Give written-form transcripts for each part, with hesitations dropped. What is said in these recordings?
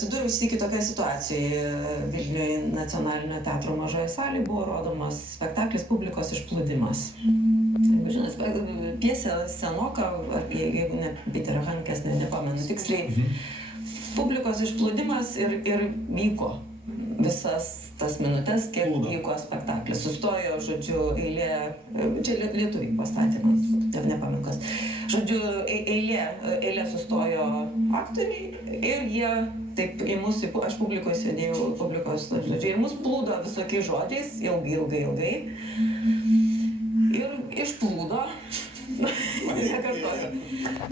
atsidūriau sykį tokioje situacijoje. Vilniuje Nacionalinio teatro mažoje salėje buvo rodomas spektaklis Publikos išplūdimas. Žinai, pjesė senoka, jeigu ne Piterio Handkės, nepamenu tiksliai. Publikos išplūdimas ir vyko visas tas minutės, kiek vyko spektaklis. Sustojo, žodžiu, eilė, čia lietuviai pastatymas, nepamenu kas. Žodžiu, eilė sustojo aktoriai ir jie taip į mus, aš publikoje sėdėjau, žodžiu, ir mus plūdo visokiais žodžiais, ilgai. Ir išplūdo, nekartosiu,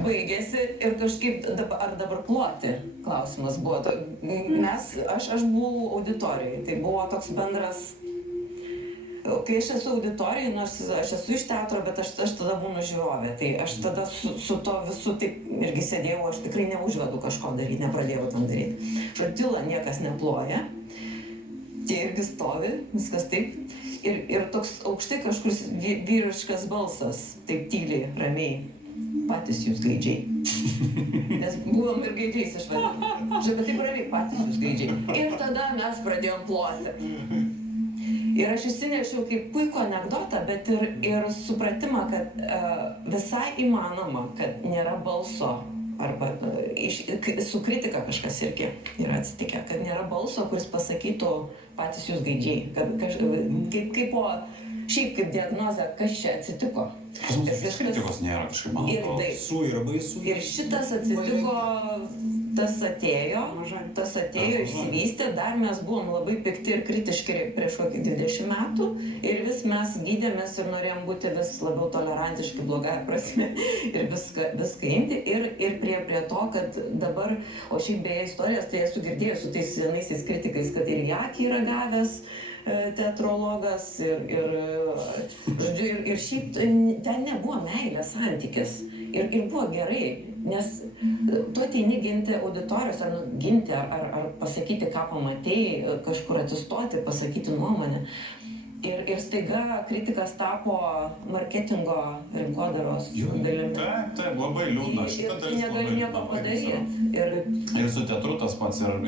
baigėsi ir kažkaip ar dabar ploti klausimas buvo. Aš buvau auditorijai, tai buvo toks bendras, kai aš esu auditorijai, nors aš esu iš teatro, bet aš tada būnu žiūrovė, tai aš tada su to visu taip irgi sėdėjau, aš tikrai neužvedu kažko daryti, nepradėjau tam daryti. Tyla, niekas neploja, tie irgi stovi, viskas taip. Ir toks aukštai kažkur vyriškas balsas, taip tyliai, ramiai, patys jūs gaidžiai. Nes buvom ir gaidžiais išvadinti. Žiūrėk, taip ramiai, patys jūs gaidžiai. Ir tada mes pradėjom ploti. Ir aš išsinešiau kaip puikų anekdotą, bet ir supratimą, kad visai įmanoma, kad nėra balso. Arba su kritika kažkas irgi yra atsitikę, kad nėra balso, kuris pasakytų patys jūs gaidžiai. Kaip po, šiaip kaip diagnozė, kas čia atsitiko. Kritikos nėra kažkaip, man atrodo. Su yra baisu. Ir šitas atsitiko, tas atėjo, išsivystė, dar mes buvom labai pikti ir kritiški prieš kokį 20 metų ir vis mes gydėmės ir norėjom būti vis labiau tolerantiški blogąja prasme ir viską imti ir prie to, kad dabar, o šiaip beje istorijas, tai esu girdėjus su tais senaisiais kritikais, kad ir Jakį yra gavęs teatrologas ir šiaip ten nebuvo meilės santykis ir buvo gerai, nes tu ateini ginti auditorijos, ar pasakyti, ką pamatei, kažkur atsistoti, pasakyti nuomonę. Ir staiga kritikas tapo marketingo rinkodaros dalimi. Taip, labai liūdna. Šitą dalis negali nieko padaryti. Ir su teatru tas pats, ir